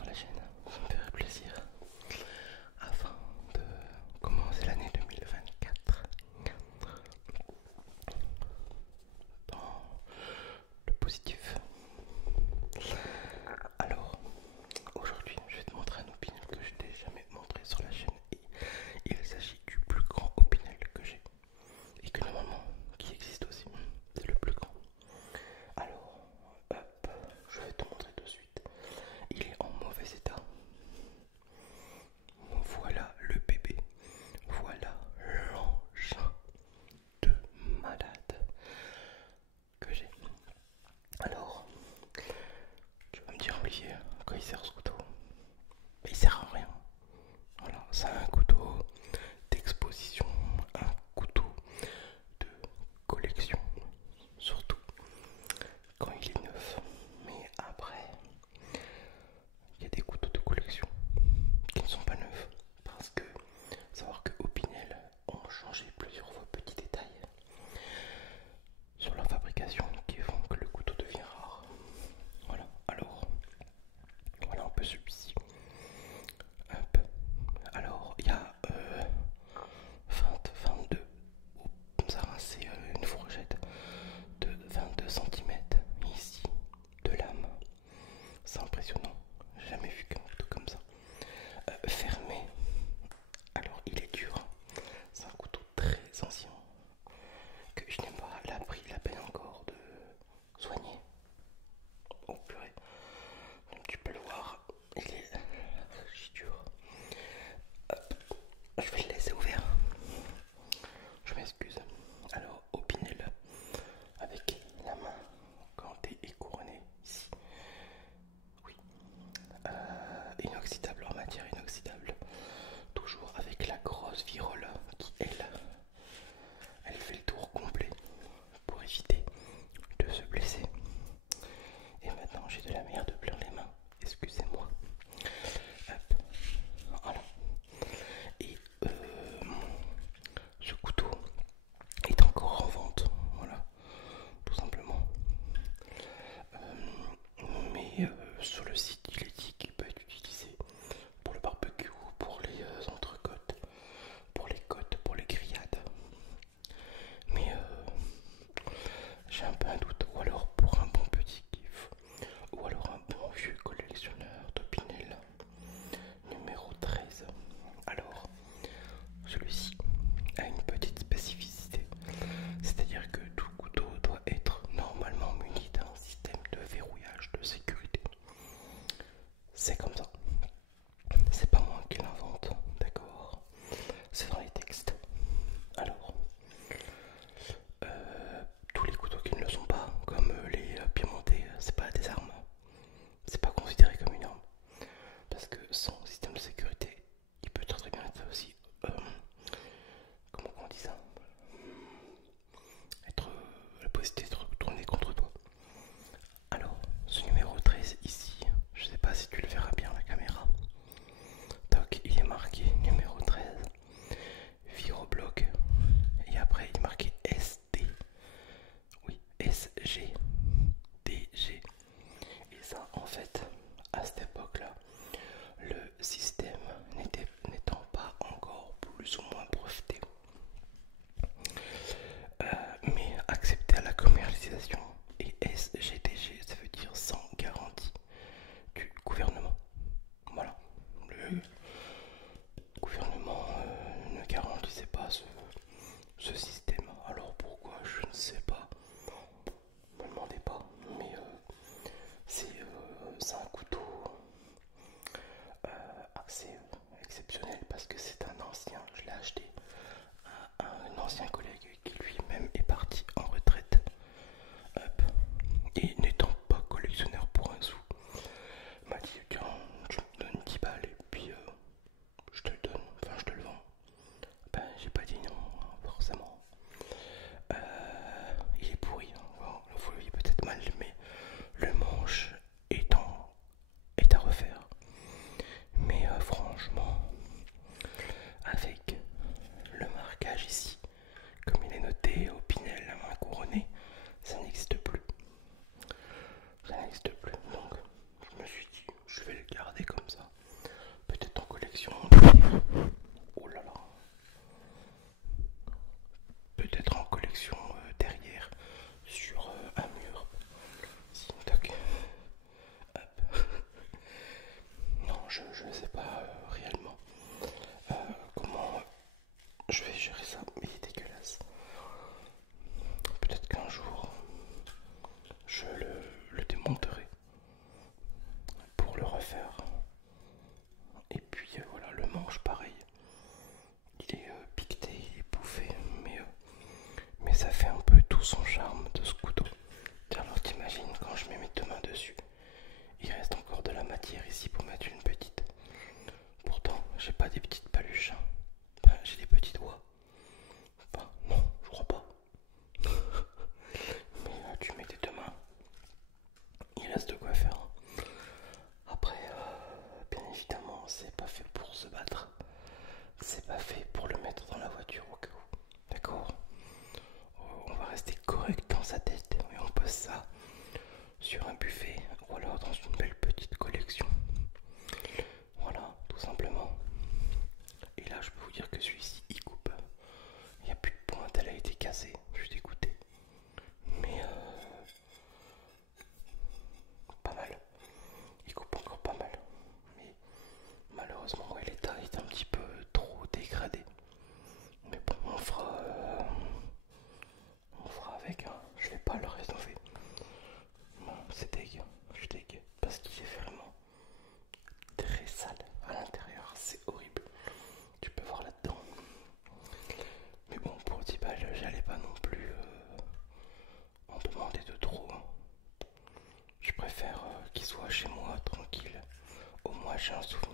sur la chaîne, ça me ferait plaisir afin de commencer l'année 2024 dans le positif. Alors, aujourd'hui, je vais te montrer un opinel que je t'ai jamais montré sur la chaîne et il s'agit du plus grand opinel que j'ai et que normalement qui existe aussi. C'est le plus grand. Alors, hop, je vais te montrer de suite. Il est en mauvais état. Voilà le bébé. Voilà l'engin de malade que j'ai. Alors, tu vas me dire, Olivier, quand il sert ce couteau? Il sert à rien. Voilà, c'est un couteau d'exposition, un couteau de collection, surtout quand il est neuf. Mais après, il y a des couteaux de collection qui ne sont pas neufs parce que savoir que Opinel ont changé plusieurs fois petits détails sur leur fabrication qui font que le couteau devient rare. Voilà, alors voilà un peu celui-ci. Hop. Alors il y a 22, ça c'est une fourchette de 22 cm ici de lame. C'est impressionnant, j'ai jamais vu qu'un couteau comme ça. Fermé, alors il est dur, c'est un couteau très ancien que je n'ai pas pris la peine encore de soigner. Oh purée, donc tu peux le voir, il est archi dur. Hop, je vais le laisser ouvert. Je m'excuse. Alors, Opinel avec la main gantée et couronnée ici. Oui. Inoxydable, en matière inoxydable. Toujours avec la grosse virole qui, elle fait le tour complet pour éviter de se blesser. Et maintenant, j'ai de la merde plein les mains. Excusez-moi. Hop. Voilà. Et ce couteau est encore en vente. Voilà. Tout simplement. Mais sur le site, il est dit qu'il peut être utilisé pour le barbecue, pour les entrecôtes, pour les côtes, pour les grillades. Mais j'ai un peu un doute. Ou alors pour un bon petit kiff, ou alors un bon vieux collectionneur d'Opinel numéro 13. Alors, celui-ci a une petite spécificité, c'est-à-dire que tout couteau doit être normalement muni d'un système de verrouillage de sécurité. pas le rénover. Non, c'est dégueu, je suis dégueu. Parce qu'il est vraiment très sale à l'intérieur, c'est horrible. Tu peux voir là-dedans. Mais bon, pour 10 balles, j'allais pas non plus en demander de trop, hein. Je préfère qu'il soit chez moi tranquille. Au moins j'ai un souvenir.